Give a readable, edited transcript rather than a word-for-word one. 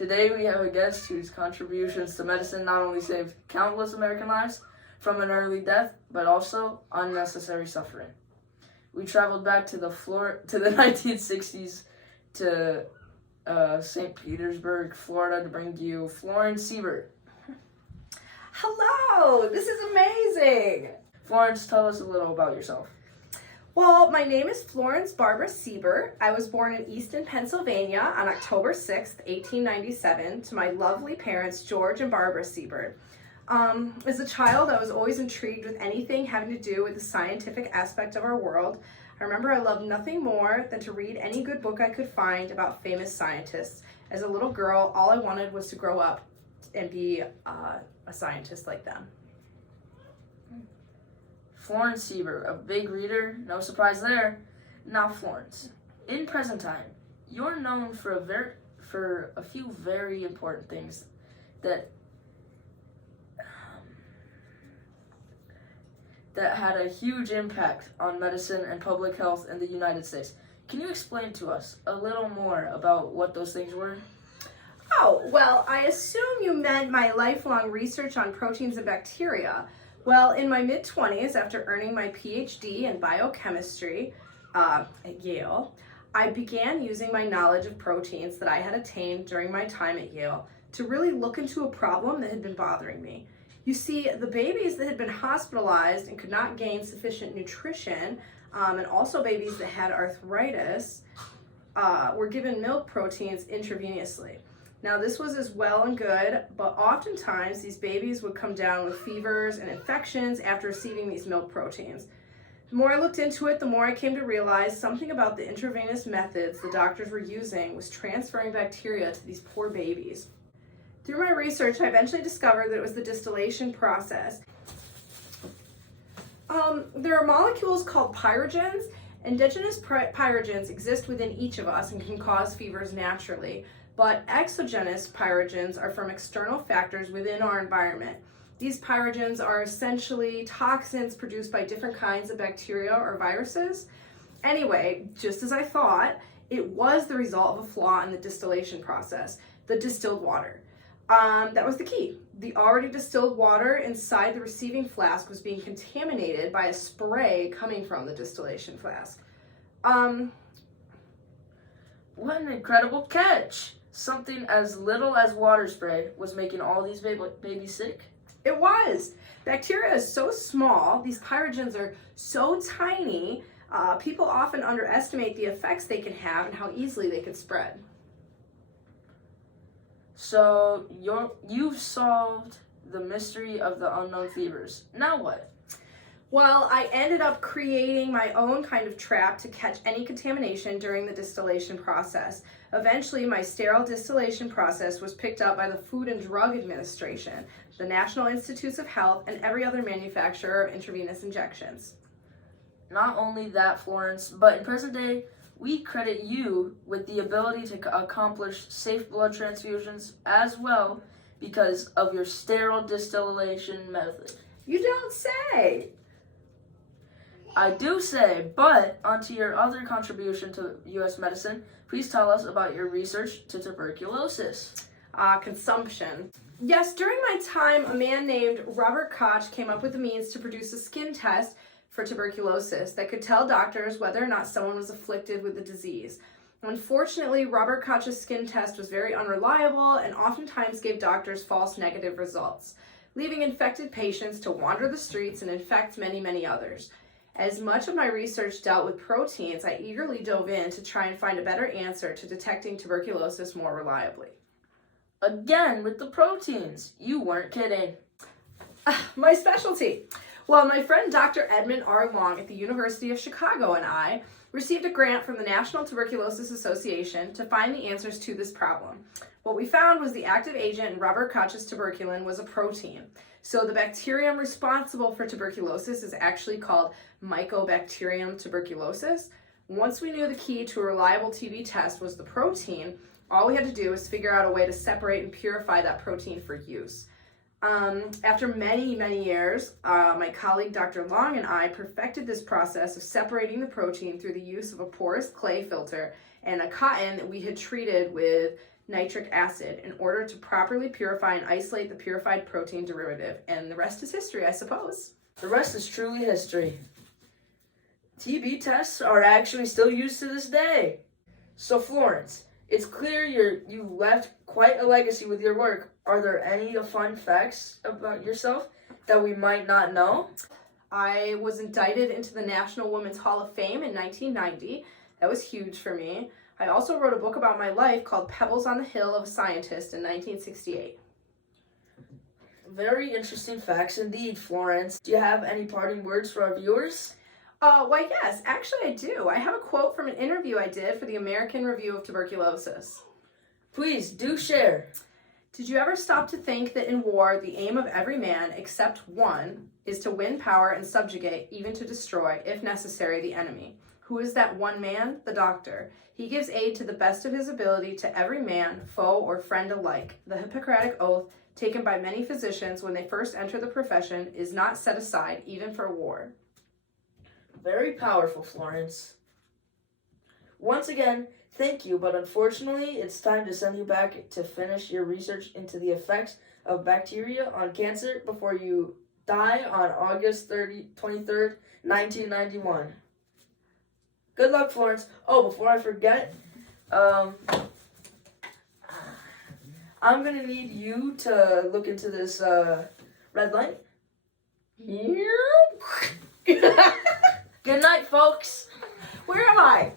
Today we have a guest whose contributions to medicine not only saved countless American lives from an early death, but also unnecessary suffering. We traveled back to the 1960s to St. Petersburg, Florida, to bring you Florence Seibert. Hello, this is amazing. Florence, tell us a little about yourself. Well, my name is Florence Barbara Seibert. I was born in Easton, Pennsylvania on October 6th, 1897 to my lovely parents, George and Barbara Seibert. As a child, I was always intrigued with anything having to do with the scientific aspect of our world. I remember I loved nothing more than to read any good book I could find about famous scientists. As a little girl, all I wanted was to grow up and be a scientist like them. Florence Seibert, a big reader, no surprise there. Now Florence, in present time, you're known for a few very important things that had a huge impact on medicine and public health in the United States. Can you explain to us a little more about what those things were? Oh, well, I assume you meant my lifelong research on proteins and bacteria. Well, in my mid-20s, after earning my PhD in biochemistry at Yale, I began using my knowledge of proteins that I had attained during my time at Yale to really look into a problem that had been bothering me. You see, the babies that had been hospitalized and could not gain sufficient nutrition, and also babies that had arthritis, were given milk proteins intravenously. Now, this was as well and good, but oftentimes these babies would come down with fevers and infections after receiving these milk proteins. The more I looked into it, the more I came to realize something about the intravenous methods the doctors were using was transferring bacteria to these poor babies. Through my research, I eventually discovered that it was the distillation process. There are molecules called pyrogens. Endogenous pyrogens exist within each of us and can cause fevers naturally, but exogenous pyrogens are from external factors within our environment. These pyrogens are essentially toxins produced by different kinds of bacteria or viruses. Anyway, just as I thought, it was the result of a flaw in the distillation process, the distilled water. That was the key. The already distilled water inside the receiving flask was being contaminated by a spray coming from the distillation flask. What an incredible catch! Something as little as water spray was making all these babies sick? It was. Bacteria is so small, these pyrogens are so tiny, people often underestimate the effects they can have and how easily they can spread. So you've solved the mystery of the unknown fevers. Now what? Well, I ended up creating my own kind of trap to catch any contamination during the distillation process. Eventually, my sterile distillation process was picked up by the Food and Drug Administration, the National Institutes of Health, and every other manufacturer of intravenous injections. Not only that, Florence, but in present day, we credit you with the ability to accomplish safe blood transfusions as well because of your sterile distillation method. You don't say! I do say, but onto your other contribution to U.S. medicine, please tell us about your research to tuberculosis. Consumption. Yes, during my time, a man named Robert Koch came up with the means to produce a skin test for tuberculosis that could tell doctors whether or not someone was afflicted with the disease. Unfortunately, Robert Koch's skin test was very unreliable and oftentimes gave doctors false negative results, leaving infected patients to wander the streets and infect many, many others. As much of my research dealt with proteins, I eagerly dove in to try and find a better answer to detecting tuberculosis more reliably. Again, with the proteins. You weren't kidding. My specialty. Well, my friend Dr. Edmund R. Long at the University of Chicago and I received a grant from the National Tuberculosis Association to find the answers to this problem. What we found was the active agent in Robert Koch's tuberculin was a protein. So the bacterium responsible for tuberculosis is actually called Mycobacterium tuberculosis. Once we knew the key to a reliable TB test was the protein, all we had to do was figure out a way to separate and purify that protein for use. After many, many years, my colleague Dr. Long and I perfected this process of separating the protein through the use of a porous clay filter and a cotton that we had treated with nitric acid in order to properly purify and isolate the purified protein derivative. And the rest is history, I suppose. The rest is truly history. TB tests are actually still used to this day. So Florence, it's clear you left quite a legacy with your work. Are there any fun facts about yourself that we might not know? I was indicted into the National Women's Hall of Fame in 1990. That was huge for me. I also wrote a book about my life called Pebbles on the Hill of a Scientist in 1968. Very interesting facts indeed, Florence. Do you have any parting words for our viewers? Why, yes, actually I do. I have a quote from an interview I did for the American Review of Tuberculosis. Please, do share. Did you ever stop to think that in war, the aim of every man, except one, is to win power and subjugate, even to destroy, if necessary, the enemy? Who is that one man? The doctor. He gives aid to the best of his ability to every man, foe or friend alike. The Hippocratic Oath, taken by many physicians when they first enter the profession, is not set aside, even for war. Very powerful, Florence. Once again, thank you, but unfortunately, it's time to send you back to finish your research into the effects of bacteria on cancer before you die on August 23rd, 1991. Good luck, Florence. Oh, before I forget, I'm going to need you to look into this red light. Good night, folks. Where am I?